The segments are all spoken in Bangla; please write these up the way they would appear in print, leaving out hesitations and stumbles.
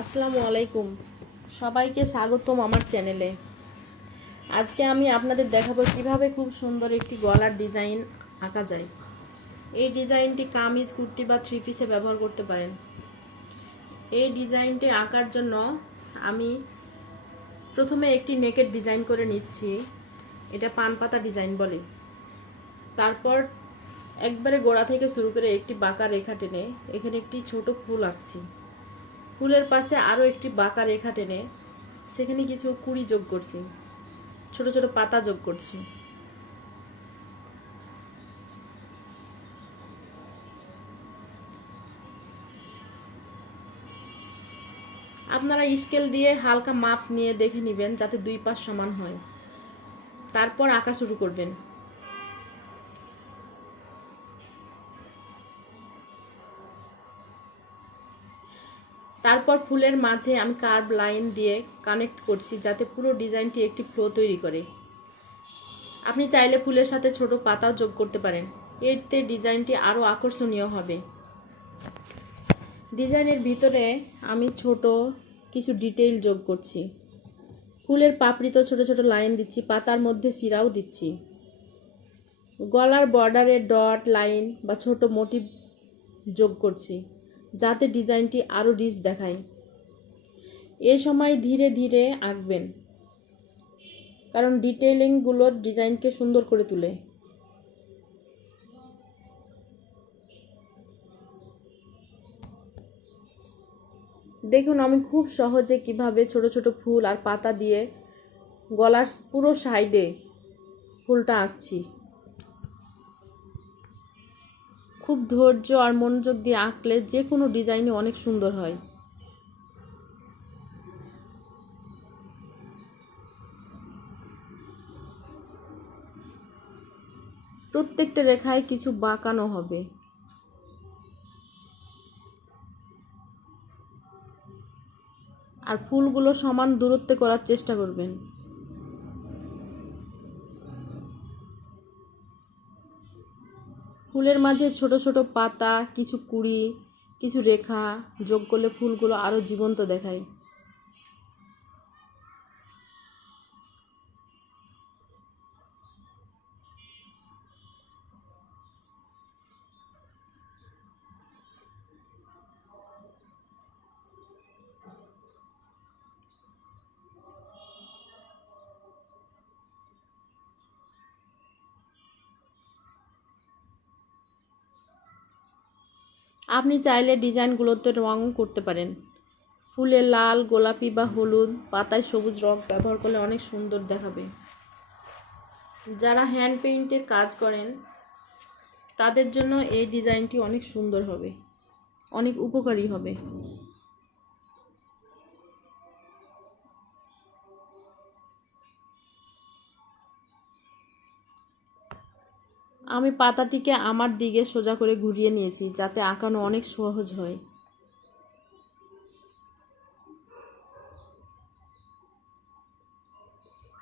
আসসালামু আলাইকুম, সবাইকে স্বাগতম আমার চ্যানেলে। আজকে আমি আপনাদের দেখাবো কিভাবে খুব সুন্দর একটি গলার ডিজাইন আঁকা যায়। এই ডিজাইনটি কামিজ, কুর্তি বা থ্রি পিসে ব্যবহার করতে পারেন। এই ডিজাইনটি আঁকার জন্য আমি প্রথমে একটি নেকের ডিজাইন করে নিচ্ছি। এটা পান পাতা ডিজাইন বলে। তারপর একবারে গোড়া থেকে শুরু করে একটি বাঁকা রেখা টেনে এখানে একটি ছোট ফুল আঁকছি। ফুলের পাশে আরও একটি বাঁকা রেখা টেনে সেখানে কিছু কুঁড়ি যোগ করছি, ছোট ছোট পাতা যোগ করছি। আপনারা স্কেল দিয়ে হালকা মাপ নিয়ে দেখে নেবেন যাতে দুই পাশ সমান হয়। তারপর আঁকা শুরু করবেন। তারপর ফুলের মাঝে আমি কার্ভ লাইন দিয়ে কানেক্ট করছি যাতে পুরো ডিজাইনটি একটি ফ্লো তৈরি করে। আপনি চাইলে ফুলের সাথে ছোট পাতাও যোগ করতে পারেন, এতে ডিজাইনটি আরও আকর্ষণীয় হবে। ডিজাইনের ভিতরে আমি ছোট কিছু ডিটেইল যোগ করছি। ফুলের পাপড়িতে ছোট ছোট লাইন দিচ্ছি, পাতার মধ্যে শিরাও দিচ্ছি। গলার বর্ডারে ডট লাইন বা ছোট মোটিভ যোগ করছি যাতে ডিজাইনটি আরও রিচ দেখায়। এ সময় ধীরে ধীরে আঁকবেন, কারণ ডিটেইলিংগুলো ডিজাইনকে সুন্দর করে তোলে। দেখুন আমি খুব সহজে কিভাবে ছোট ছোট ফুল আর পাতা দিয়ে গলার পুরো সাইডে ফুলটা আঁকছি। খুব ধৈর্য আর মনোযোগ দিয়ে আঁকলে যে কোনো ডিজাইনই অনেক সুন্দর হয়। প্রত্যেকটা রেখায় কিছু বাঁকানো হবে। আর ফুলগুলো সমান দূরত্বে করার চেষ্টা করবেন। ফুলের মাঝে ছোট ছোট পাতা, কিছু কুঁড়ি, কিছু রেখা যোগ করলে ফুলগুলো আরও জীবন্ত দেখায়। আপনি চাইলে ডিজাইনগুলোতে রং করতে পারেন। ফুলে লাল, গোলাপি বা হলুদ, পাতায় সবুজ রং ব্যবহার করলে অনেক সুন্দর দেখাবে। যারা হ্যান্ড পেইন্টের কাজ করেন তাদের জন্য এই ডিজাইনটি অনেক সুন্দর হবে, অনেক উপকারী হবে। আমি পাতাটিকে আমার দিকে সোজা করে ঘুরিয়ে নিয়েছি যাতে আঁকানো অনেক সহজ হয়।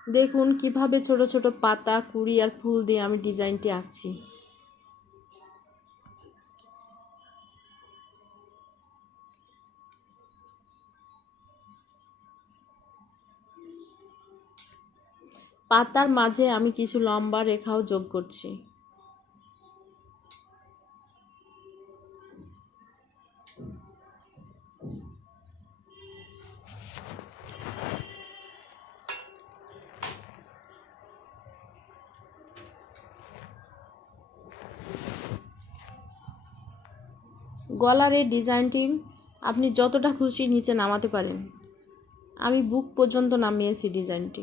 দেখুন কিভাবে ছোট ছোট পাতা, কুঁড়ি আর ফুল দিয়ে আমি ডিজাইনটি আঁকছি। পাতার মাঝে আমি কিছু লম্বা রেখাও যোগ করছি। গলার এই ডিজাইনটি আপনি যতটা খুশি নিচে নামাতে পারেন। আমি বুক পর্যন্ত নামিয়েছি ডিজাইনটি।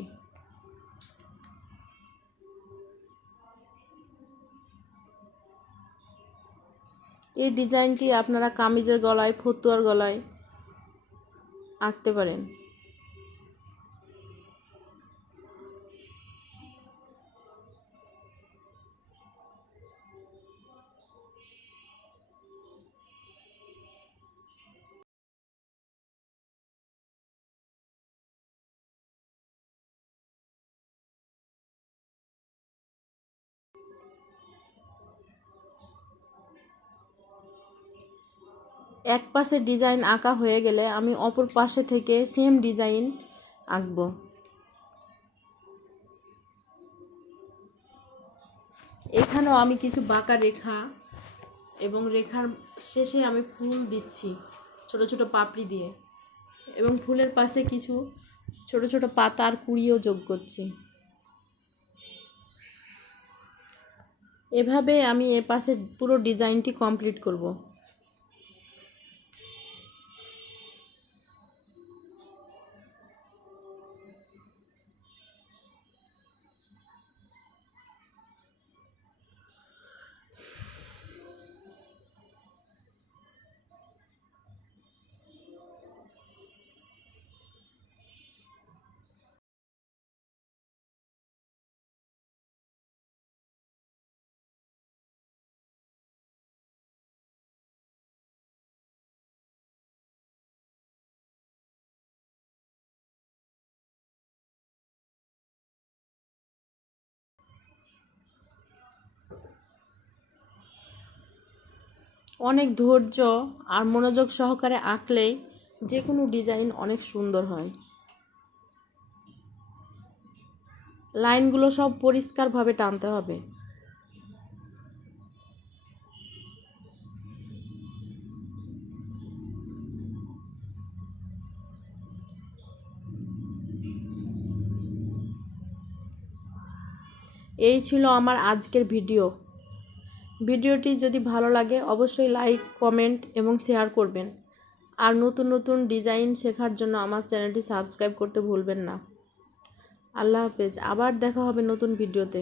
এই ডিজাইনটি আপনারা কামিজের গলায়, ফতুয়ার গলায় আঁকতে পারেন। এক পাশে ডিজাইন আঁকা হয়ে গেলে আমি অপর পাশে থেকে সেম ডিজাইন আঁকবো। এখানেও আমি কিছু বাঁকা রেখা এবং রেখার শেষে আমি ফুল দিচ্ছি ছোট ছোট পাপড়ি দিয়ে, এবং ফুলের পাশে কিছু ছোট ছোট পাতার কুঁড়িও যোগ করছি। এভাবে আমি এ পাশে পুরো ডিজাইনটি কমপ্লিট করব। অনেক ধৈর্য আর মনোযোগ সহকারে আঁকলেই যে কোনো ডিজাইন অনেক সুন্দর হয়। লাইনগুলো সব পরিষ্কারভাবে টানতে হবে। এই ছিল আমার আজকের ভিডিওটি যদি ভালো লাগে অবশ্যই লাইক, কমেন্ট এবং শেয়ার করবেন। আর নতুন নতুন ডিজাইন শেখার জন্য আমার চ্যানেলটি সাবস্ক্রাইব করতে ভুলবেন না। আল্লাহ হাফেজ, আবার দেখা হবে নতুন ভিডিওতে।